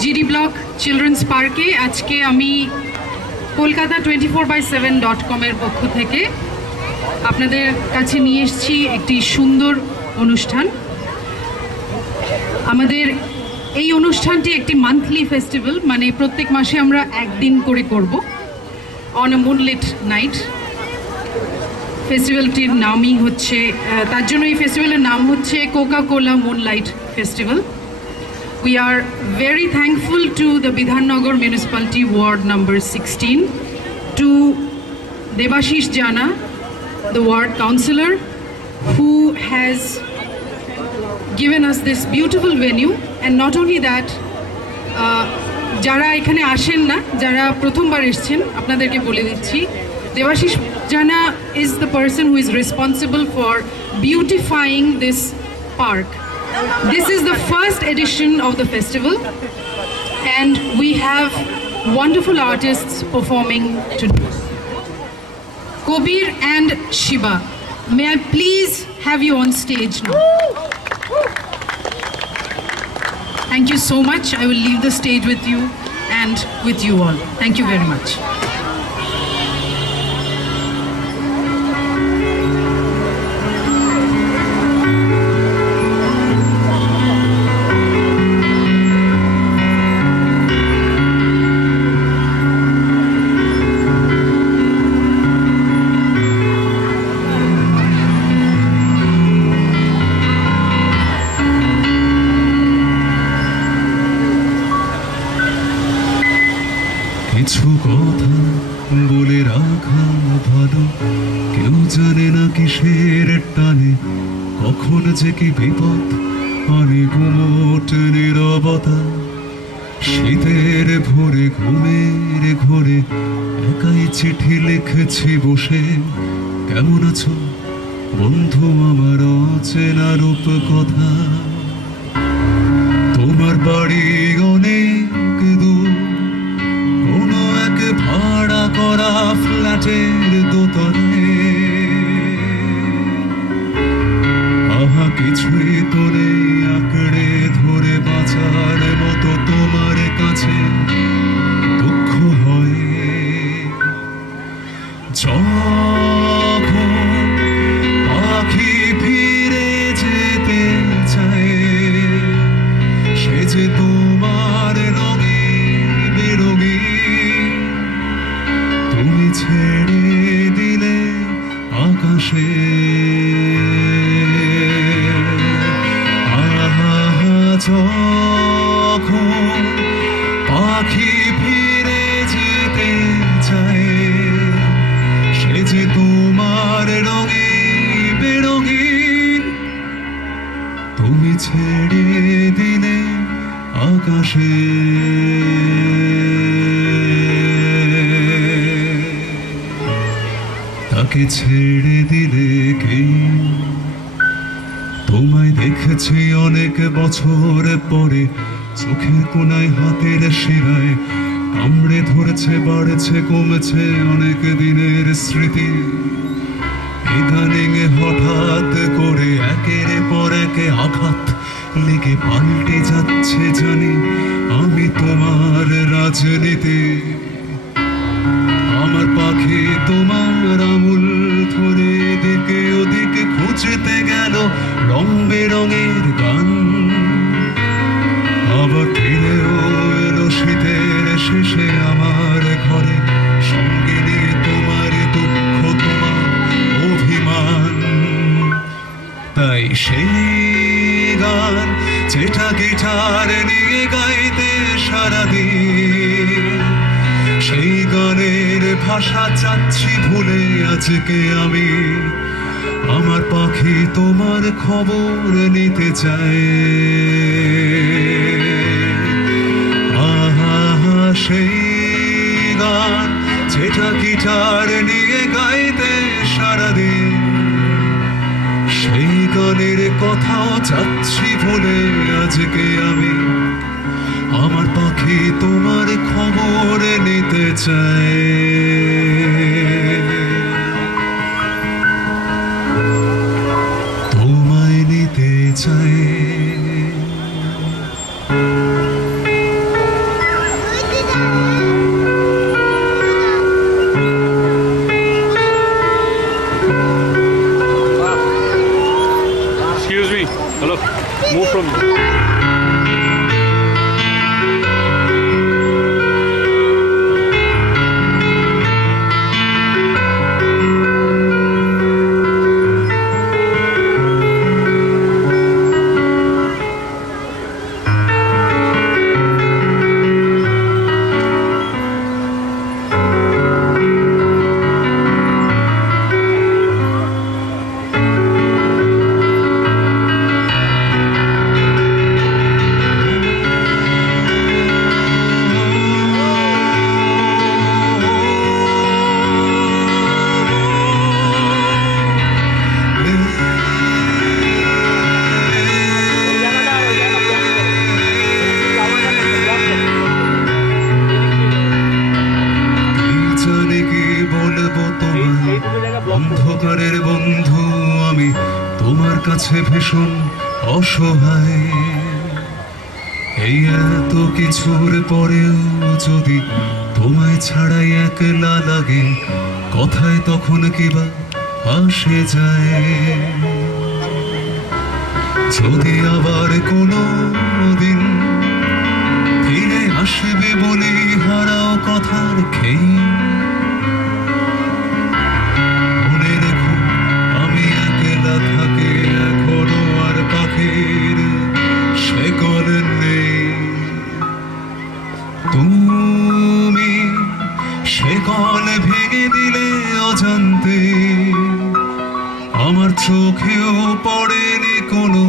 GD block children's পার্কে আজকে আমি কলকাতা 24/7.com এর পক্ষ থেকে আপনাদের কাছে নিয়ে এসেছি একটি সুন্দর অনুষ্ঠান। আমাদের এই অনুষ্ঠানটি একটি মান্থলি ফেস্টিভ্যাল, মানে প্রত্যেক মাসে আমরা একদিন করে করব অন এ মুনলিট নাইট। ফেস্টিভ্যালটির নামই হচ্ছে, তার জন্য এই ফেস্টিভ্যালের নাম হচ্ছে Coca-Cola moonlight festival. We are very thankful to the Bidhannagar Municipality Ward number 16, to Debashish Jana, the ward councillor, who has given us this beautiful venue. And not only that, যারা এখানে আসেন না, যারা প্রথমবার এসেছেন, আপনাদেরকে বলে দিচ্ছি, Debashish Jana is the person who is responsible for beautifying this park. This is the first edition of the festival, and we have wonderful artists performing today. Kobir and Shiba, may I please have you on stage now? Thank you so much. I will leave the stage with you and with you all. Thank you very much. কিছু কথা বলে রাখা ভালো, কেউ জানে না কিসের টানে কখন যে কি বিপদ আনে গুমোট নীরবতা। শীতের ভোরে ঘুমের ঘোরে একাই চিঠি লিখেছি বসে, কেমন আছো বন্ধু আমার অচেনা রূপ কথা। তোমার বাড়ি অনেক দূর, কোনো এক ভাড়া করা ফ্ল্যাটের দোতলে। আহা কিছুই তো নেই আঁকড়ে ধরে বাঁচার মতো তোমার কাছে, দুঃখ হয় যখন পাখি ফিরে যেতে চায়, সে যে তোমার রঙে বেরঙে। তুমি ছেড়ে দিলে আকাশে যখন পাখি ফিরে যেতে চায়, সে যে তোমার রঙে বেরঙিন। তুমি ছেড়ে দিলে আকাশে তাকে ছেড়ে দিলে কে? তোমায় দেখেছি অনেক বছর পরে, চোখের কোনায় হাতের শিরায় কামড়ে ধরেছে, বাড়ছে কমেছে অনেক দিনের স্মৃতি। ইদানিং হঠাৎ করে একের পর একে আঘাত লেগে পাল্টে যাচ্ছে জানি আমি তোমার রাজনীতি। আমার পাখি তোমার আমূল ধরে দিকে ওদিকে খুঁজতে গেল রং বেরঙের গান, আবার ফিরেও এলো শীতের শেষে আমার ঘরে, সঙ্গে নিয়ে তোমার দুঃখ তোমার অভিমান। তাই সেই গান যেটা গিটার নিয়ে গাইতে সারাদিন, সেই গানের ভাষা চাচ্ছি ভুলে আজকে আমি। আমার পাখি তোমার খবর নিতে চায়, আহা সেই গান যেটা গিটার নিয়ে গাইতে সারাদিন, সেই গানের কথাও চাচ্ছি ভুলে আজকে আমি। আমার পাখি তোমার খবর নিতে চায়। চায় কাছে ভীষণ অসহায়। এই এত কিছুর পরেও যদি তোমায় ছাড়াই একলা লাগে, কথায় তখন কিবা আসে যায়। যদি আবার কোনো দিন ফিরে আসবে বলে হারাও কথার খেই, মনে রেখো আমি একলা থাকে এখনো আর পাখির শেকল নেই। তুমি শেকল ভেঙে দিলে অজান্তে, আমার চোখেও পড়েনি কোনো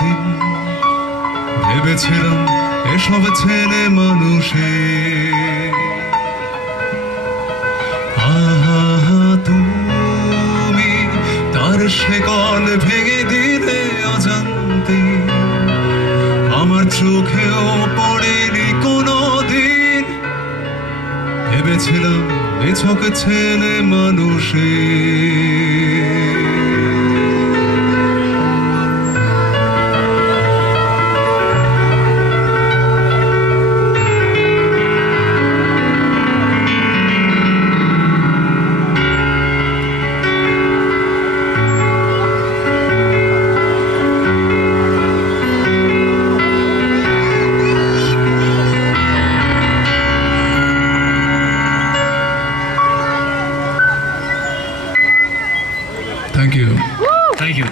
দিন। ভেবেছিলাম এসব ছেলে মানুষের, আহা তুমি তার শেকল ভেঙে দিলে অজান্তে, আমার চোখেও পড়েনি কোনো দিন। ভেবেছিলাম নিছক ছেলে মানুষের। Thank you. Thank you.